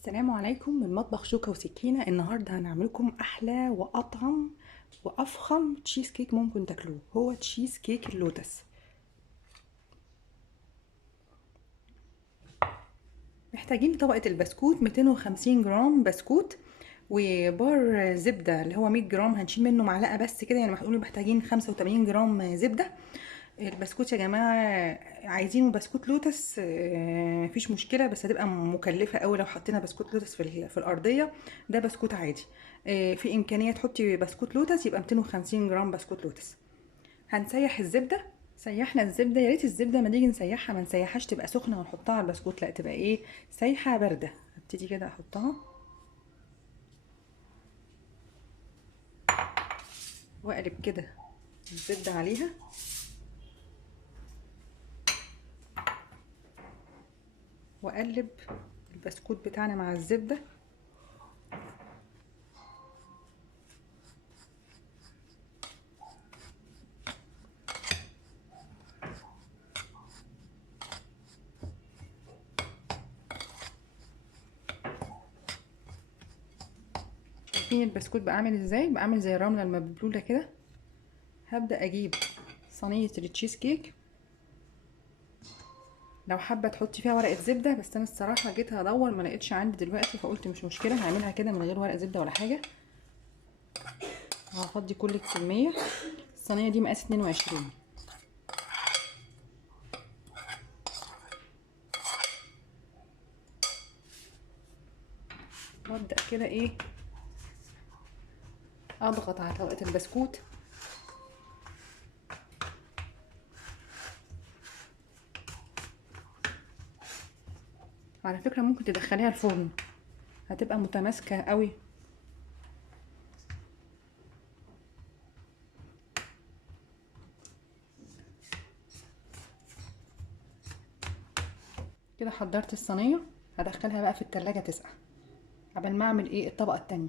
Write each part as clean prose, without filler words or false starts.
السلام عليكم من مطبخ شوكة وسكينة. النهاردة هنعمل لكم أحلى وأطعم وأفخم تشيز كيك ممكن تاكلوه، هو تشيز كيك اللوتس. محتاجين طبقة البسكوت 250 جرام بسكوت، وبار زبدة اللي هو 100 جرام هنشيل منه معلقة بس كده، يعني هنقول محتاجين 85 جرام زبدة. البسكوت يا جماعة عايزينه بسكوت لوتس، مفيش مشكلة، بس هتبقى مكلفة قوي لو حطينا بسكوت لوتس في الأرضية. ده بسكوت عادي. في إمكانية تحطي بسكوت لوتس يبقى 250 جرام بسكوت لوتس. هنسيح الزبدة. سيحنا الزبدة، يا ريت الزبدة ما نيجي نسيحها ما نسيحهاش تبقى سخنة ونحطها على البسكوت، لا تبقى ايه، سايحة باردة. هبتدي كده احطها واقلب كده الزبدة عليها، واقلب البسكوت بتاعنا مع الزبدة. شايفين البسكوت بقى عامل ازاي؟ بقى عامل زي الرملة المبلولة كده. هبدأ اجيب صينية التشيز كيك، لو حابة تحطي فيها ورقة زبدة، بس انا الصراحة جيت ادور ما لقيتش عندي دلوقتي، فقلت مش مشكلة هعملها كده من غير ورقة زبدة ولا حاجة. هفضي كل الكمية. الصينية دي مقاس 22. وابدأ كده ايه، اضغط على طبقة البسكوت. على فكرة ممكن تدخليها الفرن، هتبقى متماسكة قوي. كده حضرت الصينية، هدخلها بقى في التلاجة تسقع قبل ما اعمل ايه الطبقة التانية.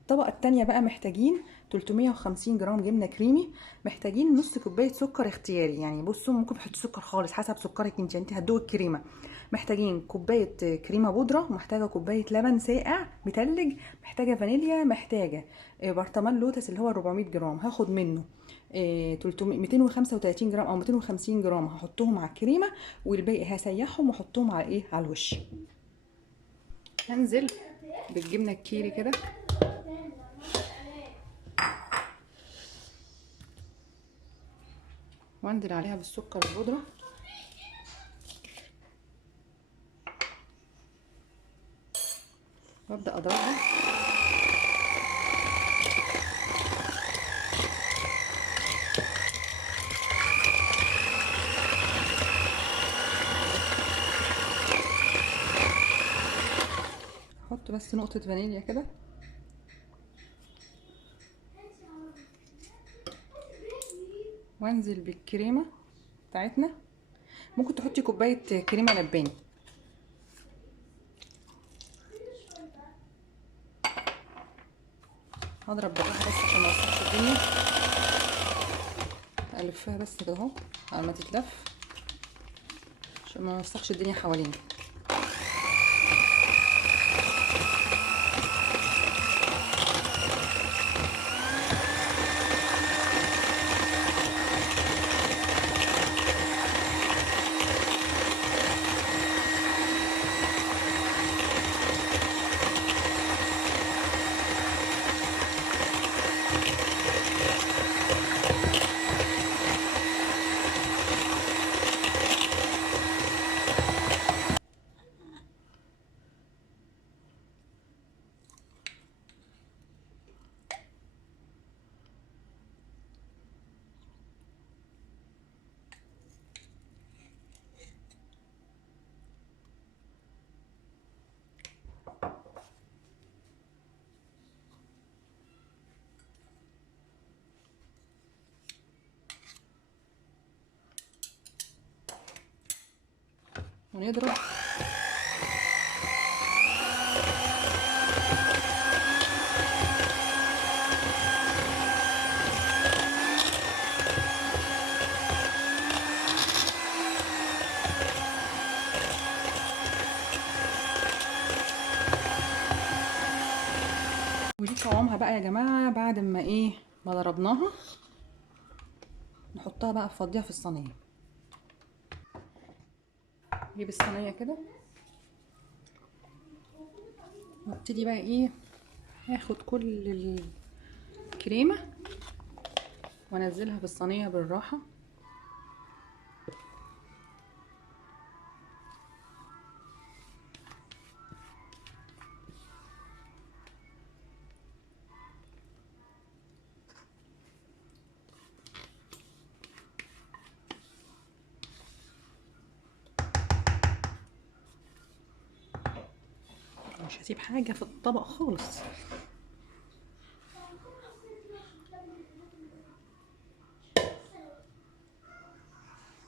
الطبقة التانية بقى محتاجين 350 جرام جبنة كريمي، محتاجين نص كوباية سكر اختياري، يعني بصوا ممكن تحطي سكر خالص حسب سكرك انت هتدوقي الكريمة. محتاجين كوباية كريمة بودرة، محتاجة كوباية لبن ساقع متلج، محتاجة فانيليا، محتاجة برطمان لوتس اللي هو 400 جرام، هاخد منه 300 235 جرام او 250 جرام هحطهم على الكريمة، والباقي هسيحهم واحطهم على ايه، على الوش. هنزل بالجبنة الكيري كده، وانزل عليها بالسكر البودرة، وابدا اضربها. احط بس نقطة فانيليا كده، وانزل بالكريمة بتاعتنا. ممكن تحطي كوباية كريمة لباني. هضرب بالراحة بس عشان ما اوسخش الدنيا، الفها بس كده اهو على ما تتلف عشان ما اوسخش الدنيا حوالينا. ونضرب. ودي قوامها بقى يا جماعه بعد ما ايه ما ضربناها. نحطها بقى نفضيها في الصينيه. نجيب الصينيه كده وابتدي بقى ايه هاخد كل الكريمه وانزلها في الصينيه بالراحه. مش هسيب حاجه في الطبق خالص.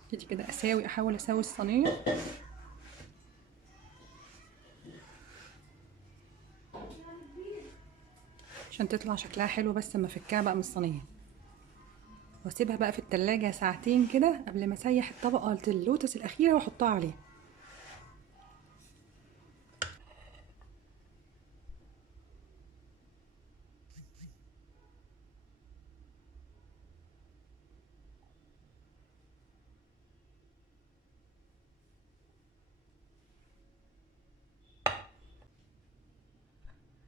ابتدي كده احاول اساوي الصينيه عشان تطلع شكلها حلو، بس اما افكها بقى من الصينيه واسيبها بقى في التلاجة ساعتين كده قبل ما اسيح الطبقه اللوتس الاخيره واحطها عليه.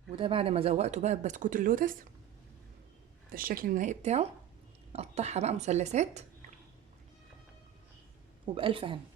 وده بعد ما زوقته بقى ببسكوت اللوتس. ده الشكل النهائي بتاعه. اقطعها بقى مثلثات وبألف هنا.